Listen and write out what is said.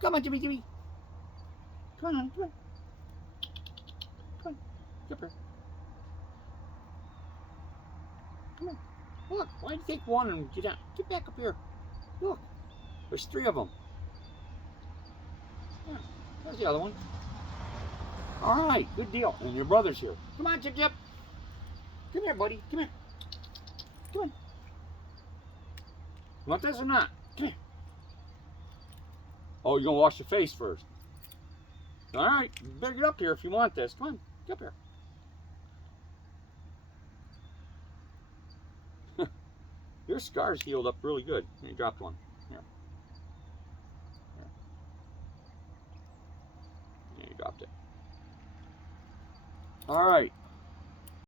Come on, Jimmy, Jimmy. Come on, come on. Come on. Get up here. Come on. Look, why'd you take one and get down? Get back up here. Look, there's 3 of them. Yeah, there's the other one. All right, good deal. And your brother's here. Come on, Chip Chip. Come here, buddy. Come here. Come on. You want this or not? Come here. Oh, you're going to wash your face first. All right, you better get up here if you want this. Come on, get up here. Your scar's healed up really good. You dropped one. Here. Here. Yeah, you dropped it. All right.